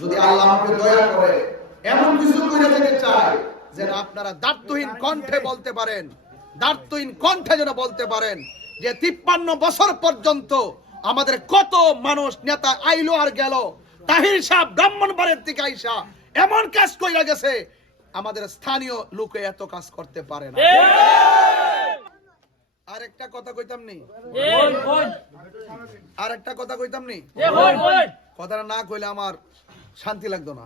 যদি আল্লাহ আমাকে দয়া করে এমন কিছু করে যেতে চায় যেন আপনারা দায়িত্বহীন কণ্ঠে বলতে পারেন, দায়িত্বহীন কণ্ঠে যেন বলতে পারেন যে 53 বছর পর্যন্ত আমাদের কত মানুষ নেতা আইলো আর গেল, তাহির সাহেব ব্রাহ্মণবাড়ির থেকে আইসা এমন কাজ কইরা গেছে আমাদের স্থানীয় লোকে এত কাজ করতে পারে না। আরেকটা কথা কইতাম নি, আরেকটা কথা কইতাম নি, কথাটা না কইলে আমার শান্তি লাগতো না।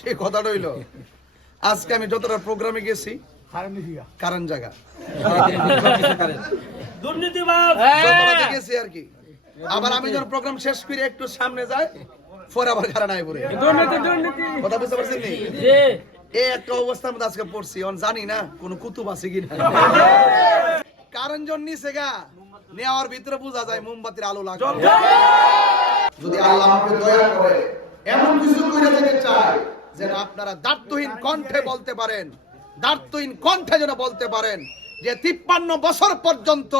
সেই কথাটা হইলো, আজকে আমি যতটা প্রোগ্রামে গেছি কারণ জায়গা গেছি আর কি, আবার আমি যখন প্রোগ্রাম শেষ করে একটু সামনে যাই পরে আবার কারণ আয় পড়ে কথা বুঝতে পারছেন নি? এই একটা অবস্থার মধ্যে আজকে পড়ছি, জানি না কোন কুতুব আছে কিনা। কারণ জন নিচে গা নেওয়ার ভিতরে বোঝা যায় মোমবাতির আলো লাগে। যদি আল্লাহ আমাকে দয়া করে এমন কিছু করে যেতে চায় যেন আপনারা দায়িত্বহীন কণ্ঠে বলতে পারেন, দায়িত্বহীন কণ্ঠে যেন বলতে পারেন যে 53 বছর পর্যন্ত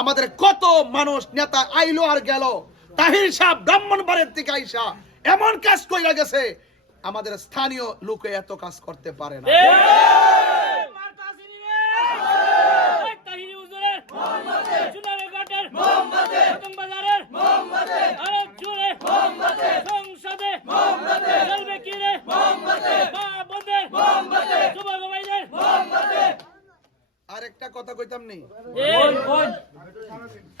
আমাদের কত মানুষ নেতা আইলো আর গেল, তাহির সাহেব ব্রাহ্মণবাড়ির থেকে আইসা এমন কাজ কইরা গেছে আমাদের স্থানীয় লোকে এত কাজ করতে পারে না। আরেকটা কথা কইতাম নি,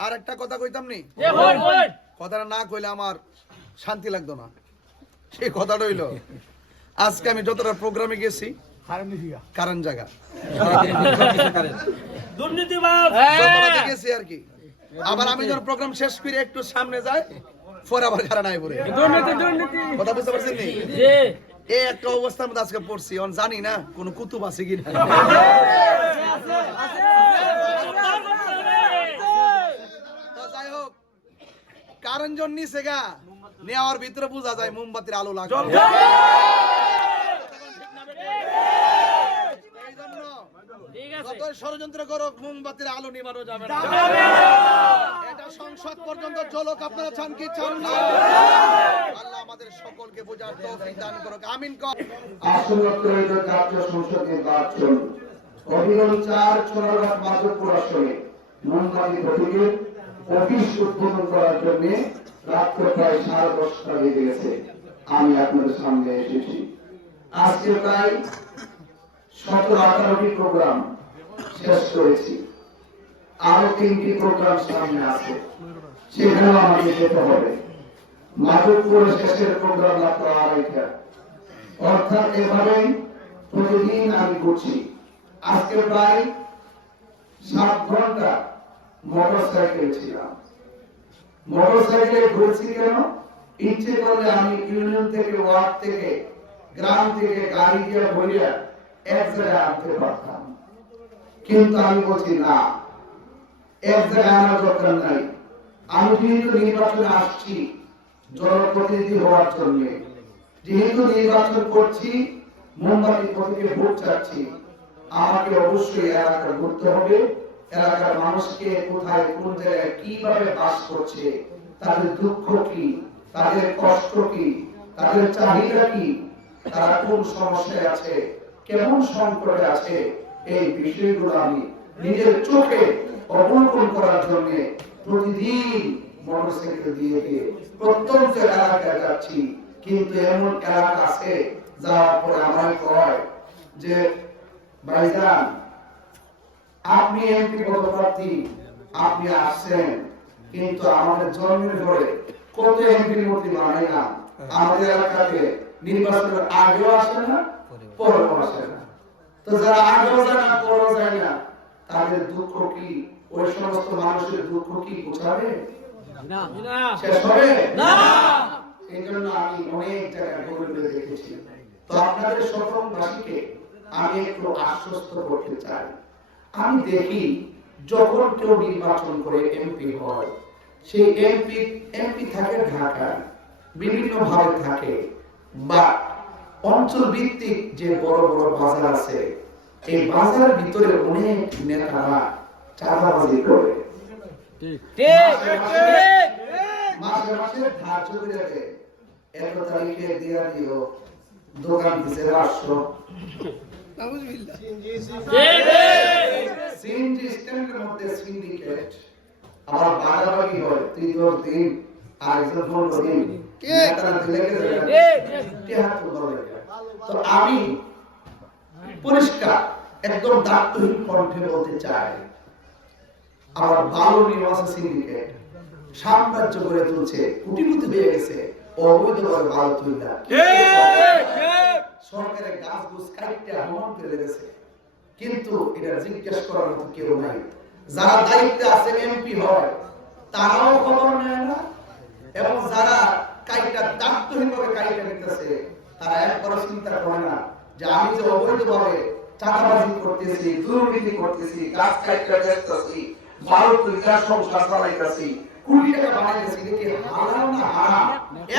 আরেকটা কথা কইতাম নি, কথাটা না কইলে আমার শান্তি লাগতো না। সেই কথাটা হইলো, আজকে আমি যতটা প্রোগ্রামে গেছি কারণ জায়গা গেছি আর কি, আবার আমি যখন প্রোগ্রাম শেষ করে একটু সামনে যাই পরে আবার কারণ আয় পড়ে কথা বুঝতে পারছেন নি? এই একটা অবস্থার মধ্যে আজকে পড়ছি, জানি না কোন কুতুব আছে কিনা। যাই হোক, কারণ জন নিচে গা নেওয়ার ভিতরে বোঝা যায় মোমবাতির আলো লাগে। ষড়যন্ত্র করুক, মোমবাতির আলো নিবানো যাবে না। এটা সংসদ পর্যন্ত চলুক, আপনারা চান কি চান না? আল্লাহ আমাদের সকলকে বোঝার তৌফিক দান করুক, আমিন। আসন্ন জাতীয় সংসদ নির্বাচন অবিলম্বে 4 চোরাঘাট মাধবপুর আসনে মোমবাতি প্রতীকের অফিস উদ্বোধন করার জন্য রাত্রে প্রায় 10:30 বেজে গেছে। আমি আপনাদের সামনে এসেছি। আজকে প্রায় 17-18টি প্রোগ্রাম শেষ করেছি, আরো 3টি প্রোগ্রাম সামনে আছে, সেখানেও আমাকে যেতে হবে। মাধবপুর শেষের প্রোগ্রাম মাত্র 2:30টা, অর্থাৎ এভাবেই প্রতিদিন আমি করছি। আজকে প্রায় 7 ঘন্টা মোটরসাইকেল ছিলাম। মোটরসাইকেলে ঘুরছি কেন? ইচ্ছে করলে আমি ইউনিয়ন থেকে, ওয়ার্ড থেকে, গ্রাম থেকে গাড়ি দিয়ে ভরিয়া এক জায়গায় আনতে পারতাম, কিন্তু আমি বলছি না, এক জায়গায় আনার দরকার নাই। আমি যেহেতু নির্বাচনে আসছি জনপ্রতিনিধি হওয়ার জন্য, যেহেতু নির্বাচন করছি, মোমবাতি প্রতীকে ভোট চাচ্ছি, আমাকে অবশ্যই এলাকা ঘুরতে হবে। এলাকার মানুষকে কোথায়, কোন জায়গায়, কিভাবে বাস করছে, তাদের দুঃখ কি, তাদের কষ্ট কি, তাদের চাহিদা কি, তারা কোন সমস্যায় আছে, কেমন সংকটে আছে, এই বিষয়গুলো আমি নিজের চোখে অবলোকন করার জন্য প্রতিদিন মোটরসাইকেল দিয়ে প্রত্যন্ত এলাকায় যাচ্ছি। কিন্তু এমন এলাকা আছে যাওয়ার পরে আমায় কয় যে ভাইজান, আপনি এমপি পদপ্রার্থী, আপনি আসছেন, কিন্তু আমাদের জন্মের ঘরে কত এমপির মূর্তি বানাই না, আমাদের এলাকাতে নির্বাচনের আগেও আসে না, পরেও আসে না। তো যারা আগেও যায় না, পরেও যায় না, তাদের দুঃখ কি, ওই সমস্ত মানুষের দুঃখ কি বোঝাবে? শেষ হবে না। এই জন্য আমি অনেক জায়গায় ঘুরে দেখেছি। তো আপনাদের সকলবাসীকে আমি একটু আশ্বস্ত করতে চাই, আমি দেখি যখন কেউ নির্বাচন করে এমপি হয়, সেই এমপি থাকে ঢাকায়, বিভিন্ন ভাবে থাকে, বা অঞ্চল ভিত্তিক যে বড় বড় বাজার আছে, এই বাজারের ভিতরে অনেক নেতারা চাঁদাবাজি করে, মাসে মাসে ধার্য করে দেয় এত তারিখে দিয়া দিও দোকান দিছে 500 সিএনজি স্ট্যান্ডের মধ্যে সিন্ডিকেট আবার বাগাবাগি হয় তুই 10 দিন আর একজন 15 দিন তারা দিলে তো আমি পরিষ্কার একদম দায়িত্বহীন কণ্ঠে বলতে চাই আমার ভালো নির্বাচন সিন্ডিকেট সাম্রাজ্য গড়ে তুলছে কোটিপতি হয়ে গেছে অবৈধভাবে ভালো তুললা সরকারের গাছ গুছ কাইটে হমন করে গেছে কিন্তু এটা জিজ্ঞেস করার মতো কেউ নাই যারা দায়িত্বে আছে এমপি হয় তারাও খবর নেয় না এবং যারা কাইটা দায়িত্বহীনভাবে কাইটা নিতেছে তারা একবারও চিন্তা করে না যে আমি যে অবৈধভাবে চাঁদাবাজি করতেছি দুর্নীতি করতেছি গাছ কাইটা দেখতেছি ভারত তুলিকা সংসার চালাইতেছি কোটি টাকা বানাইতেছি দেখি হারাম না হারাম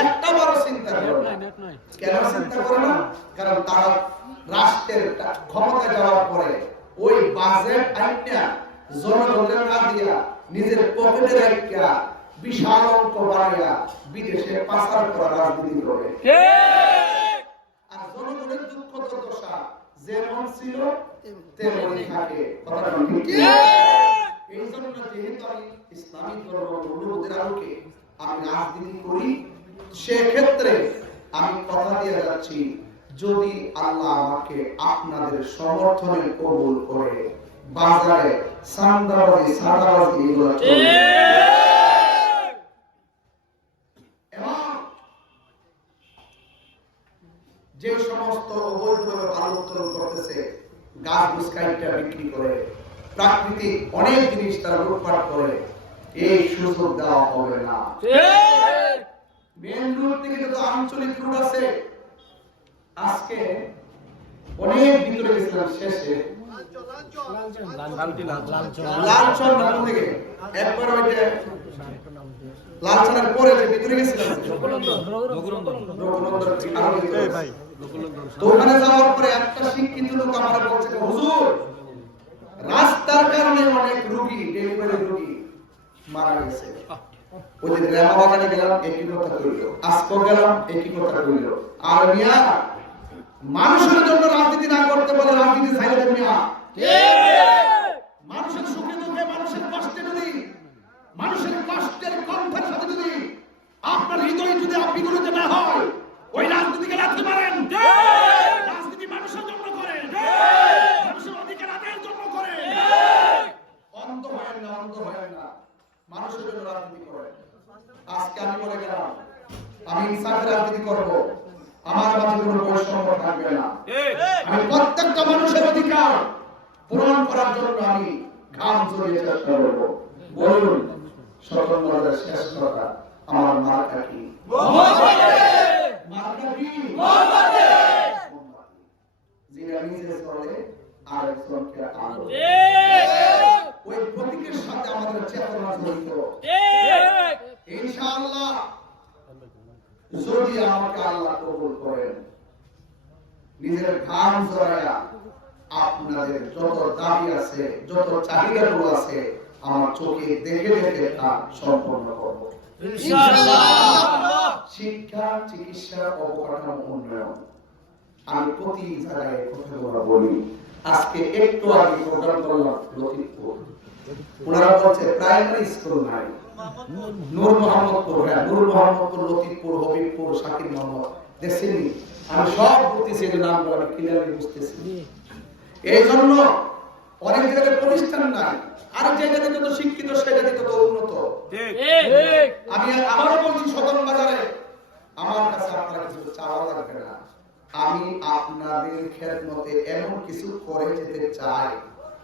একটা বড় চিন্তা করে না কেন চিন্তা করে না কারণ তারা রাষ্ট্রের ক্ষমতা যাওয়ার পরে ওই বাজেট আইনটা জনগণের না দিয়া নিজের পকেটে রাখিয়া বিশাল অঙ্ক বাড়াইয়া বিদেশে পাচার করা রাজনীতি করে আর জনগণের দুঃখ দুর্দশা যেমন ছিল তেমনই থাকে কথাটা ঠিক এই জন্য যেহেতু আমি ইসলামিক ধর্ম অনুরোধের আলোকে আমি রাজনীতি করি সেক্ষেত্রে আমি কথা দিয়ে যাচ্ছি যদি আল্লাহ আমাকে আপনাদের সমর্থনে কবুল করে বাজারে সান্দাবাজি সাদাবাজি এগুলো এবং যে সমস্ত অবৈধভাবে বালু উত্তোলন করতেছে গাছ গুছকাইটা বিক্রি করে প্রাকৃতিক অনেক জিনিস তারা লুটপাট করে এই সুযোগ দেওয়া হবে না মেন রোড থেকে যত আঞ্চলিক রুট আছে আজকে অনেক ভিতরে গেছিলাম শেষে লালচন নাম থেকে একবার ওইটা লালচনের পরে যে ভিতরে গেছিলাম তো ওখানে যাওয়ার পরে একটা শিক্ষিত লোক আমার বলছে হুজুর রাস্তার কারণে অনেক রোগী ডেলিভারি রোগী মারা গেছে ওই যে গ্রামা বাগানে গেলাম একই কথা কইল আজকে গেলাম একই কথা কইল আর মিয়া মানুষের জন্য রাজনীতি না করতে বলে রাজনীতি ছাইড়ে দেন মিয়া মানুষের সুখে দুঃখে মানুষের কষ্টে যদি মানুষের কষ্টের কণ্ঠের সাথে যদি আপনার হৃদয় যদি বিগলিত না হয় ওই রাজনীতিকে রাখতে পারেন রাজনীতি মানুষের জন্য করে মানুষের অধিকার আদায়ের জন্য করে অন্ধ হয় না মানুষের জন্য রাজনীতি করে আজকে আমি বলে গেলাম আমি ইনসাফের রাজনীতি করব আমার মাঝে কোনো বৈষম্য থাকবে না আমি প্রত্যেকটা মানুষের অধিকার পূরণ করার জন্য আমি ঘাম ঝরিয়ে চেষ্টা করব বলুন সকল মজার শেষ কথা আমার মার্কা কি মার্কা কি যেটা নিজে চলে আরেকজনকে আলো ওই প্রতীকের সাথে আমাদের চেতনা জড়িত ইনশাআল্লাহ যদি আমাকে আল্লাহ কবুল করেন নিজের ঘাম ঝরায়া আপনাদের যত দাবি আছে যত চাহিদাগুলো আছে আমার চোখে দেখে দেখে তা সম্পন্ন করব ইনশাআল্লাহ শিক্ষা চিকিৎসা অবকাঠামো উন্নয়ন আমি প্রতি জায়গায় কথাগুলো বলি আজকে একটু আগে প্রোগ্রাম করলাম লতিফপুর ওনারা বলছে প্রাইমারি স্কুল নাই নূর মোহাম্মদপুর নূর মোহাম্মদপুর লতিফপুর হবিবপুর শাকির মোহাম্মদ দেখছেননি আমি সব বলতেছি এই নামগুলো আমি ক্লিয়ারলি বুঝতেছি এই জন্য অনেক জায়গায় প্রতিষ্ঠান নাই আর যে জায়গায় যত শিক্ষিত সে জায়গায় তত উন্নত আমি আবারও বলছি সদর বাজারে আমার কাছে আপনারা কিছু চাওয়া লাগবে না আমি আপনাদের খেদমতে এমন কিছু করে যেতে চাই